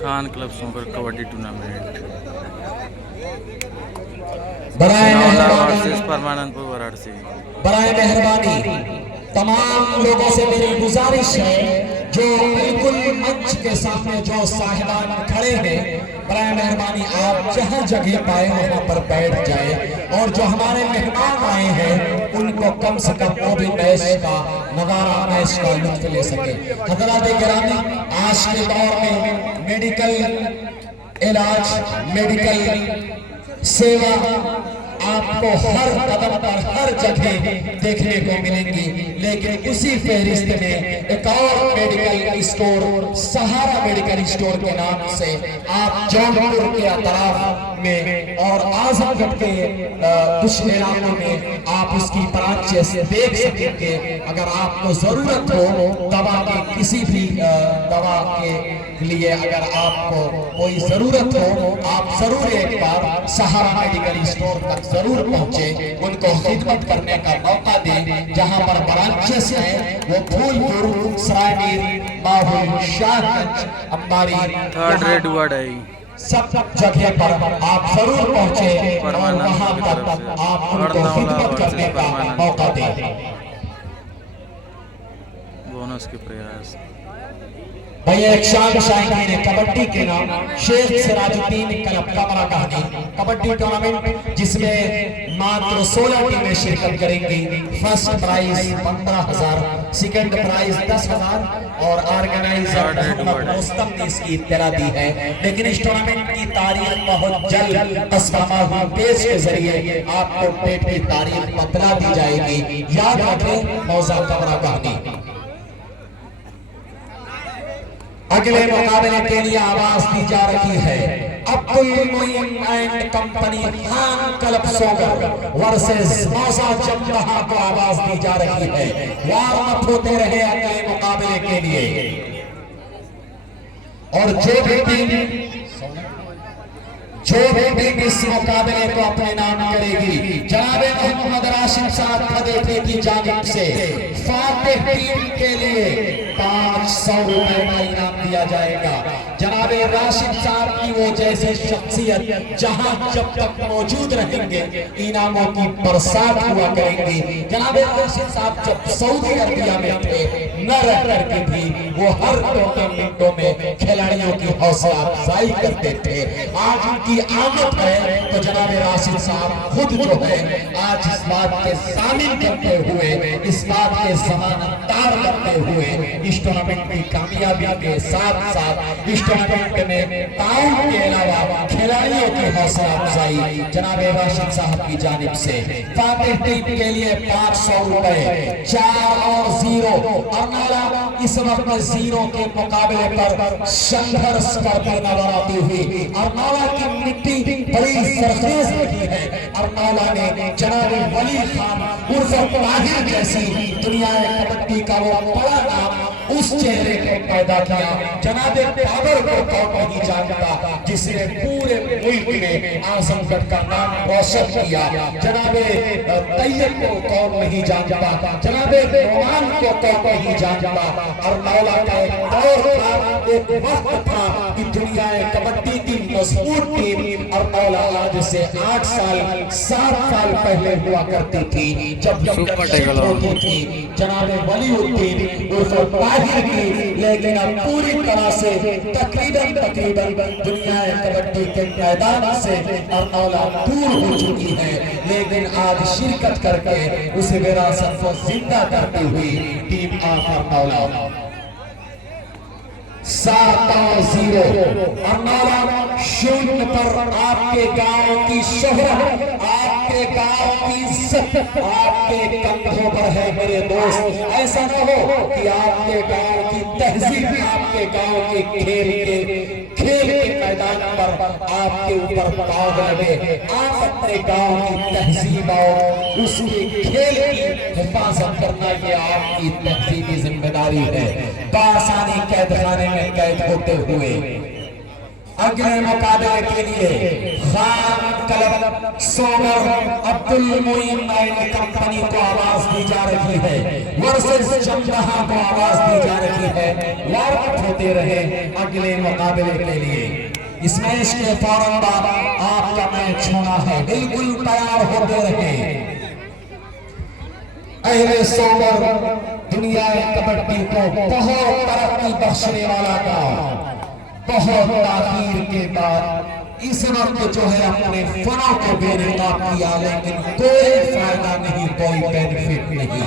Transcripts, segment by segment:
Khan club सोकर kabaddi tournament versus Parmanandpur Varanasi. बराए मेहरबानी तमाम लोगों से मेरी गुजारिश है जो बिल्कुल मंच के सामने जो साहिबान खड़े हैं, बराए मेहरबानी आप जहां जगह पाए वहां पर बैठ जाए और जो हमारे मेहमान आए हैं उनको कम से कम वो भी मैच का नजारा, मैच का लुत्फ ले सके। हज़रात गिरामी, आज के दौर में मेडिकल इलाज, मेडिकल सेवा आपको हर कदम पर हर जगह देखने को मिलेंगी, लेकिन उसी फहरिस्त में एक और मेडिकल स्टोर सहारा मेडिकल स्टोर के नाम से आप जौनपुर के अतराफ में और आजमगढ़ के कुछ इलाकों में आप इसकी ब्रांचेस देख सकेंगे। अगर आपको जरूरत हो दवा की, किसी भी दवा के लिए अगर आपको कोई जरूरत हो, आप जरूर एक बार सहारा मेडिकल स्टोर तक जरूर पहुंचे, उनको खिदमत करने का मौका दें। जहां पर ब्रांचेस हैं वो फूलपुर, सरायमीर, माहौल, शाहगंज, अंबारी, थर्ड रेड वर्ड है सब जगह पर आप जरूर पहुंचे और वहां तक आप उनको खिदमत करने का मौका दें। बोनस के प्रयास भैया एक शायरी ने कबड्डी के नाम शेख सिराजुद्दीन क्लब कमरा कहानी कबड्डी टूर्नामेंट जिसमें मात्र 16 टीमें शिरकत करेंगी। फर्स्ट प्राइज 15,000, सेकंड प्राइज 10,000 और ऑर्गेनाइजर मोहम्मद मुस्तम ने इसकी इत्तला दी है। लेकिन इस टूर्नामेंट की तारीख बहुत जल्द असमामा पेज के जरिए आपको डेट की तारीख बतला दी जाएगी। याद रखें मौजा कमरा कहानी। अगले मुकाबले के लिए आवाज दी जा रही है Abdul Moin and company Khan club Sogar versus Mausa Jamdaha को आवाज दी जा रही है। वार्म अप होते रहे अगले मुकाबले के लिए और जो भी टीम इस मुकाबले को अपने नाम करेगी, जनाबे मोहम्मद राशिद साहब खदेठी की जानिब से फातिह टीम के लिए 500 रुपए का इनाम दिया जाएगा। जनाबे राशिद साहब की वो जैसी शख्सियत जहां जब तक मौजूद रहेंगे इनामों की बरसात हुआ करेंगी। जनाबे राशिद साहब जब सऊदी अरबिया में थे न रह करके भी वो हर टूर्नामेंटों में खिलाड़ियों की हौसला अफजाई करते थे। आज उनकी आमद है तो जनाबे राशिद साहब खुद जो है आज इस बात के शामिल करते हुए, इस बात के जमानतदार करते हुए इस टूर्नामेंट की कामयाबी के साथ साथ इस टूर्नामेंट में ताउन के अलावा खिलाड़ियों की हौसला अफजाई जनाबे राशिद साहब की जानिब से फातिह टीम के लिए 500 रुपए। 4 और 0 अर्नाला इस वक्त 0 के मुकाबले पर संघर्ष करते नजर आती हुई। अर्नाला की मिट्टी बड़ी सरखेज रही है। अर्नाला ने जनाबे वली खान उर्फ ताहिर जैसी दुनिया कबड्डी का वो बड़ा नाम उस चेहरे को पैदा किया। जनाबे बाबर को कौन नहीं जानता जिसने पूरे मुल्क में आजमगढ़ का नाम रोशन किया। जनाबे तैयब को कौन नहीं जानता, जनाबे रोमान को कौन नहीं जानता। और मौला का एक दौर था, एक वक्त था कि दुनिया कबड्डी की मजबूत टीम और मौला आज से 8 साल 7 साल पहले हुआ करती थी जब होती थी जनाबे वलीउद्दीन उर्फ ताहिर की। लेकिन अब पूरी तरह से तकरीबन दुनिया कबड्डी के मैदान से अर्नौला दूर हो चुकी है। लेकिन आज शिरकत करके उस विरासत को जिंदा करती हुई टीम अर्नौला 7 और 0 अर्नौला शून्य पर आपके गांव की शोहरत, आपके गांव की इज्जत आपके कंधों पर है मेरे दोस्त। ऐसा न हो कि आपके गांव की तहजीब, आपके गांव के खेल के मैदान पर आपके ऊपर पाव लगे। आप अपने गांव की तहजीब और उसके खेल की हिफाजत करना ये आपकी तहजीबी जिम्मेदारी है। बासानी कैद खाने में कैद होते हुए अगले मुकाबले के लिए खान क्लब सोमर अब्दुल मोइन एंड कंपनी को आवाज दी जा रही है वर्सेस जमजहा को आवाज दी जा रही है। वार्म होते रहे अगले मुकाबले के लिए। इस मैच के फौरन बाद आपका मैच होना है, बिल्कुल तैयार होते रहे। अहले सोमर दुनिया कबड्डी को बहुत तरक्की बख्शने वाला गांव, बहुत ताखीर के बाद इस वक्त जो है अपने फनों को बेनकाब किया, लेकिन कोई फायदा नहीं, कोई बेनिफिट नहीं।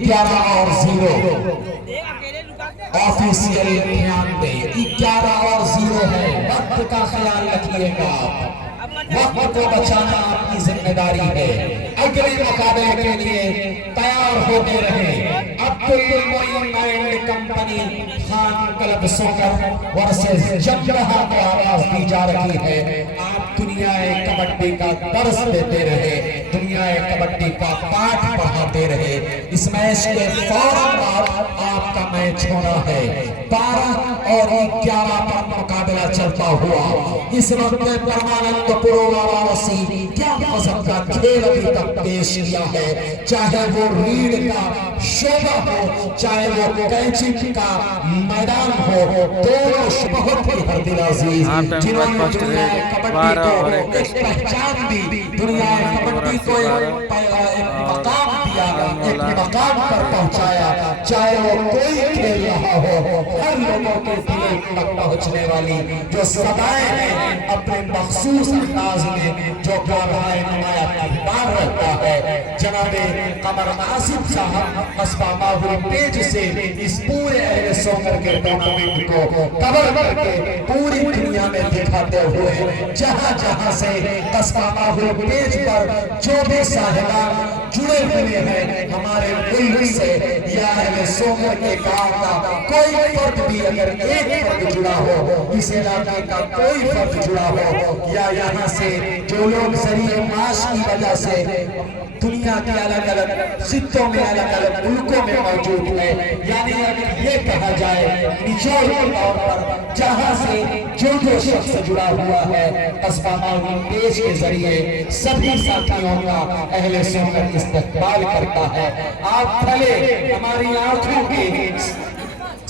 11-0 ऑफिशियल ध्यान दे, 11-0 है। वक्त का ख्याल रखिएगा, वक्त को बचाना आपकी जिम्मेदारी है। अगले मुकाबले के लिए तैयार होते रहे। Abdul Moin and company Khan club soccer versus जमजहा को आवाज दी जा रही है। आप दुनिया कबड्डी का दर्स देते रहे, दुनिया कबड्डी का पाठ पढ़ाते रहे। इस मैच के फौरन बाद आपका मैच होना है। 12 और 11 पर मुकाबला चलता हुआ इस वक्त परमानंदपुर वाराणसी क्या मजहब का खेल अभी तक पेश किया है, चाहे वो रीढ़ का शोभा हो, चाहे वो कैंची का मैदान हो, दोनों बहुत ही हरदिलाजी जिन्होंने दुनिया कबड्डी को एक पहचान दी, दुनिया कबड्डी को एक मकाम दिया, एक मकाम पर पहुंचाया। चाहे वो कोई खेल रहा हो, हर लोगों के दिल तक पहुंचने वाली जो सदाएं हैं अपने मखसूस अंदाज में जो गा रहा है, नुमाया किरदार रखता है। जनाबे कमर आसिफ साहब कस्बा माहुल पेज से इस पूरे अहले सोमर के टूर्नामेंट को कवर करके पूरी दुनिया में दिखाते हुए जहां जहां से कस्बा माहुल पेज पर जो भी साहिबान जुड़े हुए हैं हमारे मुल्क से या अहले सोमर के गांव का कोई फर्द भी अगर एक फर्द जुड़ा हो, इस इलाके का कोई फर्द जुड़ा हो, या यहाँ से जो लोग जरिए माश की वजह से दुनिया के अलग अलग खित्तों में अलग अलग मुल्कों में मौजूद है, यानी अगर ये कहा जाए निचोड़ के तौर पर जहां से जो शख्स जुड़ा हुआ है कस्बा माहुल पेज के जरिए सभी साथियों का अहले सोमर इस्तकबाल करता है। आप भले हमारी आंखों के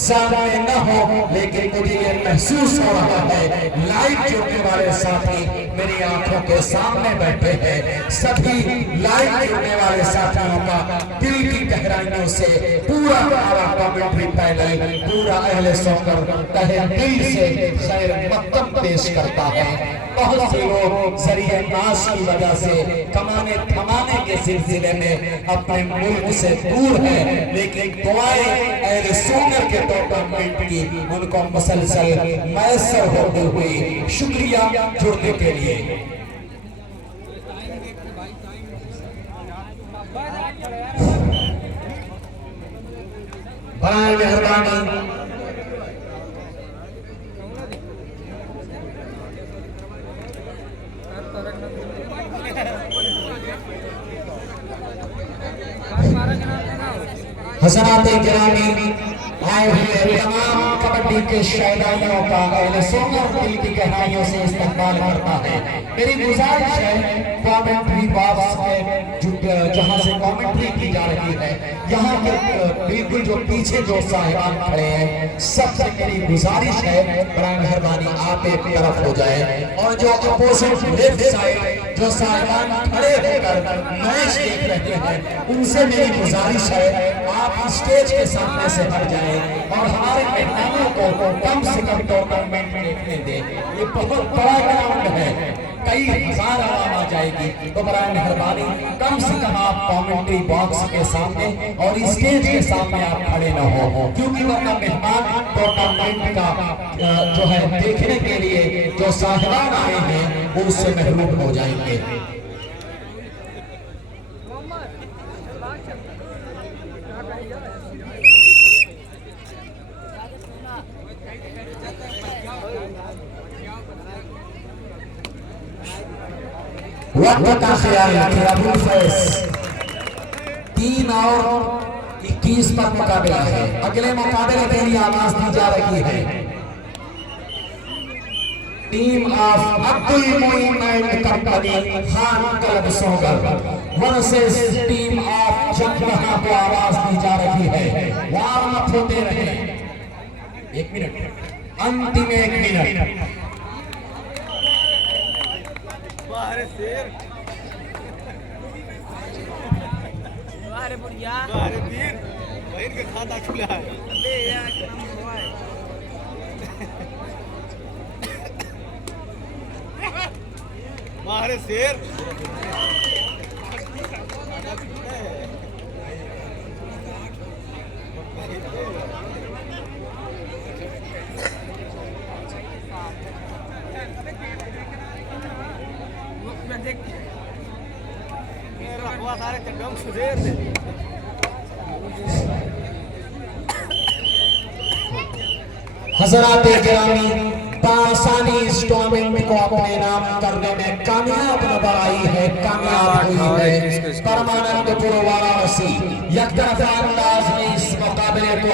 सामने न हो, लेकिन मुझे ये महसूस हो रहा है लाइव जुड़ने वाले साथी मेरी आंखों के सामने बैठे हैं। सभी लाइव जुड़ने वाले साथियों का दिल की गहराइयों से पूरा हमारा कमेंट्री पैनल पूरा अहले सोमर तहे दिल से खैर मकदम पेश करता है। बहुत से लोग जरिए नाश की वजह से कमाने थमाने के सिलसिले में अपने मुल्क से दूर है, लेकिन दुआएं अहले सोमर के टूर्नामेंट की उनको मुसलसल मैसर होती हुई। शुक्रिया जुड़ने के लिए। बड़ी मेहरबानी। हज़रात गिरामी आए हुए तमाम कबड्डी के शैदाइयों का अहले सोमर दिल की गहराइयों से इस्तकबाल करता है। मेरी गुजारिश है कमेंट्री बॉक्स में जहां से कमेंट्री की जा रही है, यहाँ के बिल्कुल जो पीछे जो साहिबान खड़े हैं सबसे मेरी गुजारिश है बड़ा मेहरबानी आप एक तरफ हो जाए, और जो अपोजिट लेफ्ट साइड जो साहिबान खड़े होकर मैच देख रहे हैं उनसे मेरी गुजारिश है आप स्टेज के सामने से हट जाए और हमारे मेहमानों को कम से कम टूर्नामेंट देखने दें। ये बहुत बड़ा ग्राउंड है, कई हजार आवाम आ जाएगी, तो बड़ा मेहरबानी कम से कम आप कमेंट्री बॉक्स के सामने और स्टेज के सामने आप खड़े ना हो, क्योंकि वरना मेहमान टूर्नामेंट का जो है देखने के लिए जो साहिबान आए हैं वो उससे महरूम हो जाएंगे। वक्त का ख्याल रखें। अबुल फैज 3 और 21 पर मुकाबला है। अगले मुकाबले के लिए आवाज दी जा रही है। Team of Abdul Moin and company Khan club Sogar versus team of Jangha को आवाज दी जा रही है। वार्म अप होते रहे। 1 मिनट, अंतिम 1 मिनट। बाहर शेर बाहर बुढ़िया बाहर वीर बहन के खाता खुला है ले यार नंबर भाई बाहर शेर सारे चड्डों सुधेर दे हजरात गिरामी पासानी इस टूर्नामेंट को अपने नाम करने में कामयाब नजर आई है, कामयाब हुई है। परमानंदपुर वाराणसी एक तरफा अंदाज में इस मुकाबले को